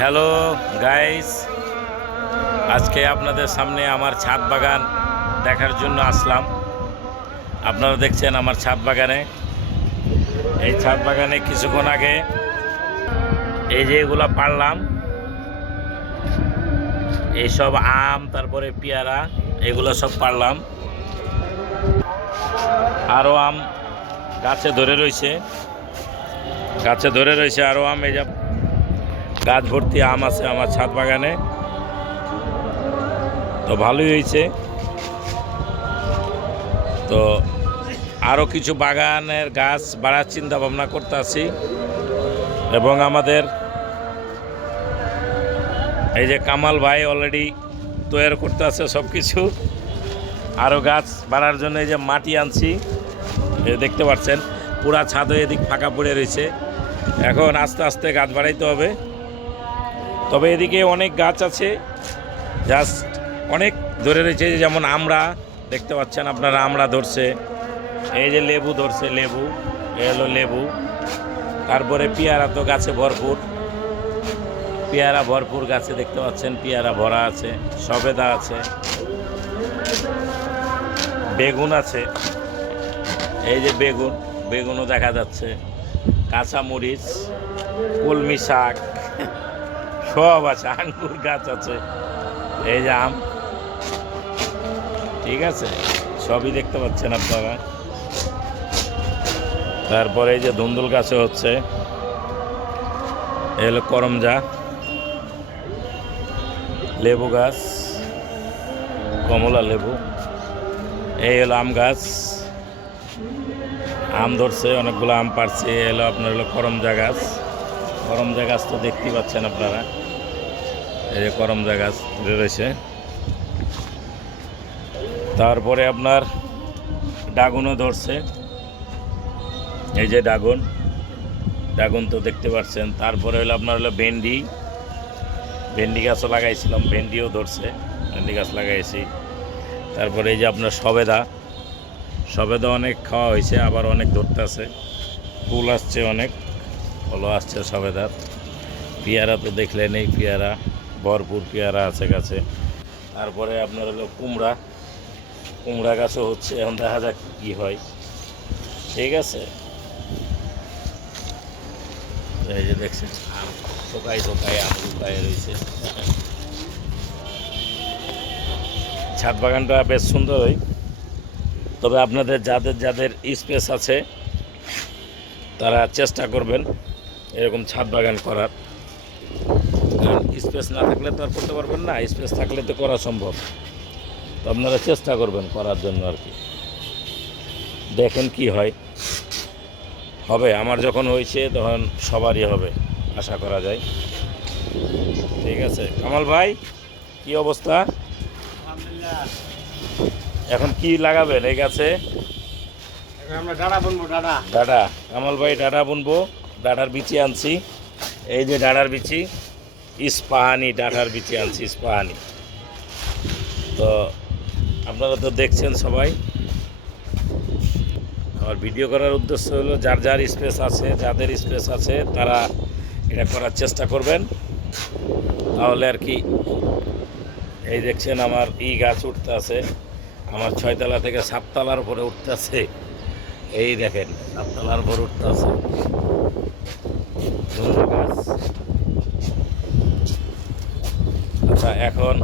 Hello guys, আজকে আপনাদের সামনে আমার ছাদ বাগান দেখার জন্য আসলাম। আপনারা দেখছেন আমার ছাদ বাগানে। এই ছাদ বাগানে কিছুক্ষণ আগে এই যে এগুলো পারলাম, এইসব আম, তারপরে পেয়ারা, এগুলো সব পারলাম। আরও আম গাছে ধরে রয়েছে, আরও আম। এই যে গাছ ভর্তি আম আছে আমার ছাদ বাগানে, তো ভালোই হয়েছে। তো আরও কিছু বাগানের গাছ বাড়ার চিন্তা ভাবনা করতে আছি, এবং আমাদের এই যে কামাল ভাই অলরেডি তৈরি করতে আছে সব কিছু। আরও গাছ বাড়ার জন্য এই যে মাটি আনছি, দেখতে পাচ্ছেন পুরা ছাদ এদিক ফাঁকা পড়ে রয়েছে। এখন আস্তে আস্তে গাছ বাড়াইতে হবে। তবে এদিকে অনেক গাছ আছে, জাস্ট অনেক ধরে রয়েছে, যেমন আমরা দেখতে পাচ্ছেন আপনারা, আমরা ধরছে, এই যে লেবু ধরছে, লেবু এলো লেবু, তারপরে পেয়ারা তো গাছে ভরপুর, পেয়ারা ভরপুর গাছে দেখতে পাচ্ছেন, পেয়ারা ভরা আছে, সবেদা আছে, বেগুন আছে, এই যে বেগুনও দেখা যাচ্ছে, কাঁচামরিচ, কলমি শাক সব আছে, আঙ্গুর গাছ আছে, এই যে আম, ঠিক আছে, সবই দেখতে পাচ্ছেন আপনারা। তারপরে এই যে ধুন্দুল গাছে হচ্ছে, এই হলো করমজা, লেবু গাছ, কমলা লেবু, এই হলো আম গাছ, আম ধরছে, অনেকগুলো আম পাড়ছে। এলো আপনার হলো করমজা গাছ, তো দেখতেই পাচ্ছেন আপনারা, এই যে করমজা গাছ ধরে রয়েছে। তারপরে আপনার ড্রাগনও ধরছে, এই যে ড্রাগন তো দেখতে পাচ্ছেন। তারপরে হলো আপনার হলো ভেন্ডি গাছও লাগাইছিলাম, ভেন্ডিও ধরছে, ভেন্ডি গাছ লাগাইছি। তারপরে এই যে আপনার সবেদা অনেক খাওয়া হয়েছে, আবার অনেক ধরতে আছে, ফুল আসছে, অনেক ফলও আসছে সবেদার। পেয়ারা তো দেখলেন, এই পেয়ারা ভরপুর পেয়ারা আছে গাছে। তারপরে আপনার হলো কুমড়া গাছও হচ্ছে, এখন দেখা যাক কি হয়, ঠিক আছে। এই যে দেখছেন আম থোকায় আম লুকায় রয়েছে। ছাদ বাগানটা বেশ সুন্দর হয়। তবে আপনাদের যাদের স্পেস আছে তারা চেষ্টা করবেন এরকম ছাদ বাগান করার, কারণ স্পেস না থাকলে তো আর করতে পারবেন না, স্পেস থাকলে তো করা সম্ভব। তো আপনারা চেষ্টা করবেন করার জন্য আর কি, দেখেন কি হয়। হবে, আমার যখন হয়েছে তখন সবারই হবে আশা করা যায়, ঠিক আছে। কামাল ভাই, কি অবস্থা? এখন কি লাগাবেন এই গাছে? আমরা ডাঁড়া বুনবো, ডাঁড়া। কামাল ভাই ডাঁড়া বুনবো, ডাঁড়ার বিচি আনছি, এই যে ডাঁড়ার বিচি, ইস্পাহানি ডাঁড়ার বিচি আনছি, ইস্পাহানি। তো আপনারা তো দেখছেন সবাই। আমার ভিডিও করার উদ্দেশ্য হলো যার স্পেস আছে, যাদের স্পেস আছে তারা এটা করার চেষ্টা করবেন, তাহলে আর কি। এই দেখছেন আমার গাছ উঠতে আছে, আমার 6 তলা থেকে 7 তলার উপরে উঠতে আছে, এই দেখেন 7 তলার উপর উঠতে আছে গাছ। আচ্ছা, এখন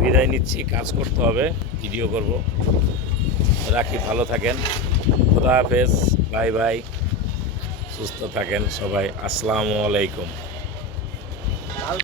বিদায় নিচ্ছি, কাজ করতে হবে, ভিডিও করব। রাখি, ভালো থাকেন, খোদা হাফেজ, বাই বাই, সুস্থ থাকেন সবাই, আসসালামু আলাইকুম।